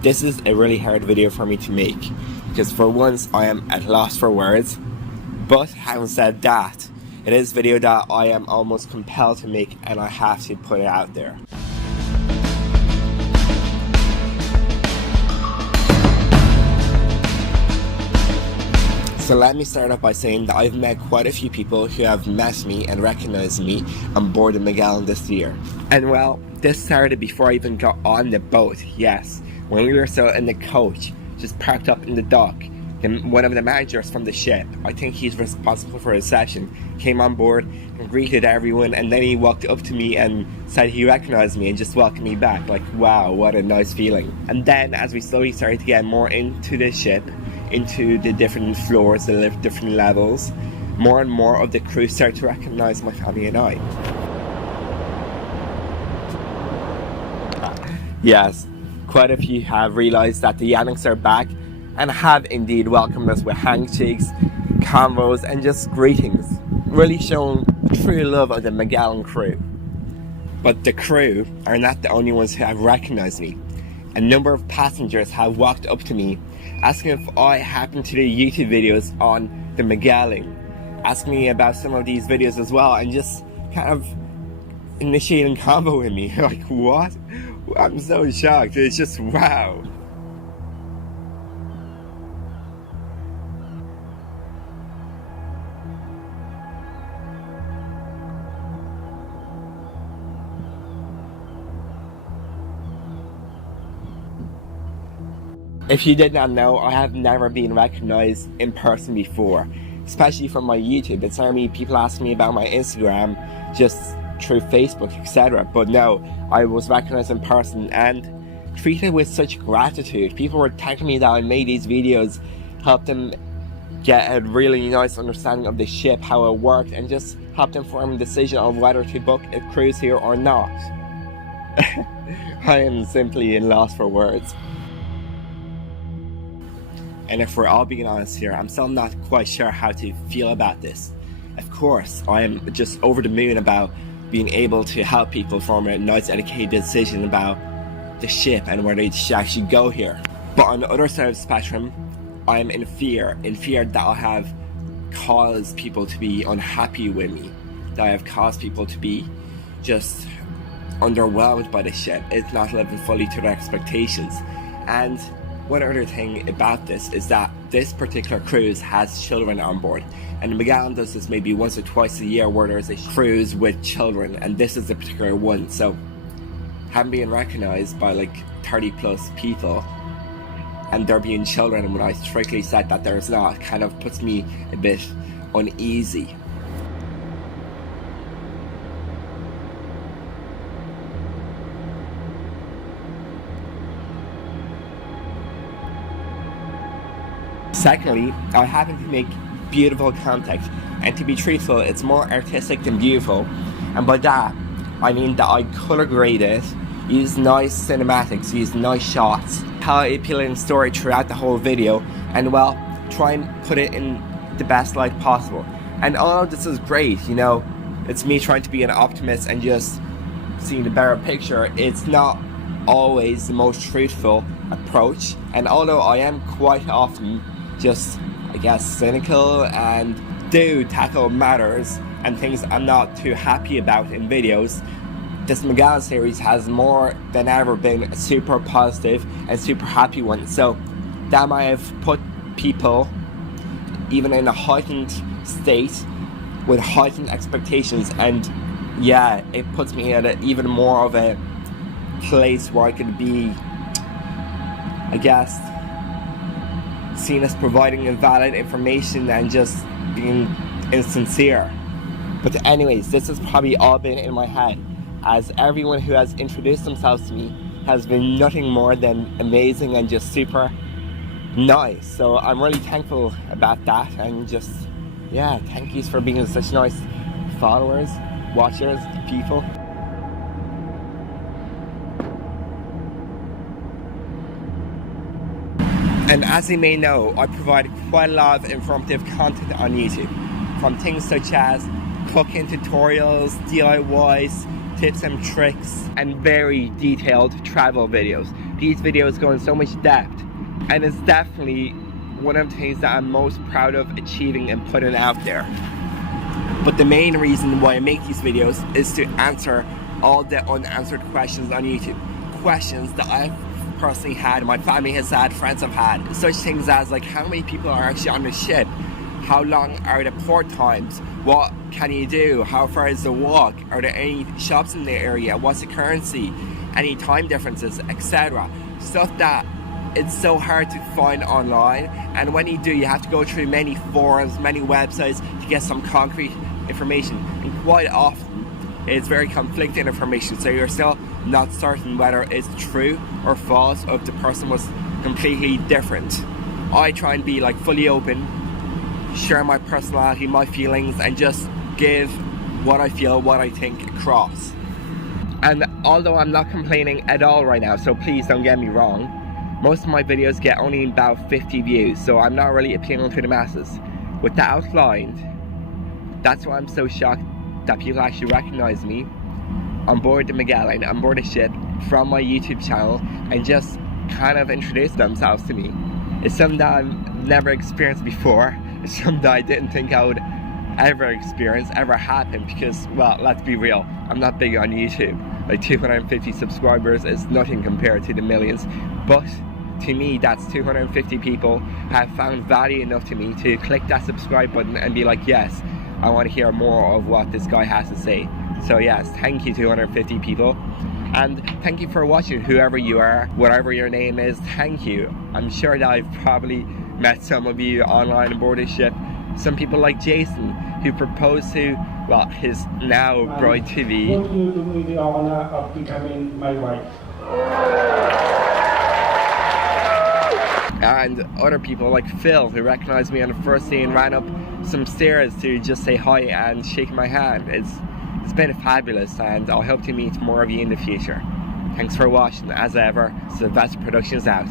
This is a really hard video for me to make because for once I am at loss for words, but having said that, it is a video that I am almost compelled to make and I have to put it out there. So let me start off by saying that I've met quite a few people who have met me and recognized me on board the Magellan this year. And well, this started before I even got on the boat, yes. When we were still in the coach, just parked up in the dock, then one of the managers from the ship, I think he's responsible for reception, came on board and greeted everyone, and then he walked up to me and said he recognized me and just welcomed me back. Like, wow, what a nice feeling. And then as we slowly started to get more into the ship, into the different floors, the different levels, more and more of the crew started to recognize my family and I. Yes, quite a few have realized that the Yannings are back and have indeed welcomed us with handshakes, convos and just greetings, really showing true love of the Magellan crew. But the crew are not the only ones who have recognized me. A number of passengers have walked up to me asking if I happen to do YouTube videos on the Magellan, asking me about some of these videos as well, and just kind of initiating convo with me. Like, what? I'm so shocked. It's just wow. If you did not know, I have never been recognized in person before, especially from my YouTube. It's only people ask me about my Instagram just through Facebook, etc. But no, I was recognized in person and treated with such gratitude. People were thanking me that I made these videos, helped them get a really nice understanding of the ship, how it worked, and just helped them form a decision on whether to book a cruise here or not. I am simply in loss for words. And if we're all being honest here, I'm still not quite sure how to feel about this. Of course, I am just over the moon about being able to help people form a nice educated decision about the ship and where they should actually go here. But on the other side of the spectrum, I am in fear that I have caused people to be unhappy with me, that I have caused people to be just underwhelmed by the ship. It's not living fully to their expectations. And one other thing about this is that this particular cruise has children on board, and the Magellan does this maybe once or twice a year where there's a cruise with children, and this is a particular one. So having been recognized by like 30 plus people and there being children, and when I strictly said that there's not, kind of puts me a bit uneasy. Secondly, I happen to make beautiful content, and to be truthful, it's more artistic than beautiful, and by that I mean that I color grade it, use nice cinematics, use nice shots, tell an appealing story throughout the whole video, and well, try and put it in the best light possible. And although this is great, you know, it's me trying to be an optimist and just seeing the better picture, it's not always the most truthful approach. And although I am quite often just, I guess, cynical and do tackle matters and things I'm not too happy about in videos, this Magellan series has more than ever been a super positive and super happy one. So that might have put people even in a heightened state with heightened expectations, and yeah, it puts me at even more of a place where I could be, I guess, seen as providing invalid information and just being insincere. But anyways, this has probably all been in my head, as everyone who has introduced themselves to me has been nothing more than amazing and just super nice. So I'm really thankful about that, and just, yeah, thank you for being such nice followers, watchers, people. And as you may know, I provide quite a lot of informative content on YouTube, from things such as cooking tutorials, DIYs, tips and tricks, and very detailed travel videos. these videos go in so much depth, and it's definitely one of the things that I'm most proud of achieving and putting out there. But the main reason why I make these videos is to answer all the unanswered questions on YouTube. Questions that I've personally had, my family has had, friends have had. Such things as like, how many people are actually on the ship? How long are the port times? What can you do? How far is the walk? Are there any shops in the area? What's the currency? Any time differences, etc. Stuff that it's so hard to find online, and when you do, you have to go through many forums, many websites to get some concrete information, and quite often it's very conflicting information, so you're still not certain whether it's true or false, or if the person was completely different. I try and be like fully open, share my personality, my feelings, and just give what I feel, what I think across. And although I'm not complaining at all right now, so please don't get me wrong, most of my videos get only about 50 views, so I'm not really appealing to the masses. With that outlined, that's why I'm so shocked that people actually recognize me on board the Magellan, on board a ship, from my YouTube channel, and just kind of introduce themselves to me. It's something that I've never experienced before. It's something that I didn't think I would ever experience, ever happen, because, well, let's be real, I'm not big on YouTube. Like 250 subscribers is nothing compared to the millions, but to me, that's 250 people have found value enough to me to click that subscribe button and be like, yes, I want to hear more of what this guy has to say. So yes, thank you 250 people, and thank you for watching, whoever you are, whatever your name is, thank you. I'm sure that I've probably met some of you online aboard this ship. Some people like Jason, who proposed to, well, his now bride-to-be. Would you do me the honor of becoming my wife? And other people like Phil, who recognized me on the first day and ran up some stairs to just say hi and shake my hand. It's been fabulous, and I hope to meet more of you in the future. Thanks for watching. As ever, Sylvester Productions out.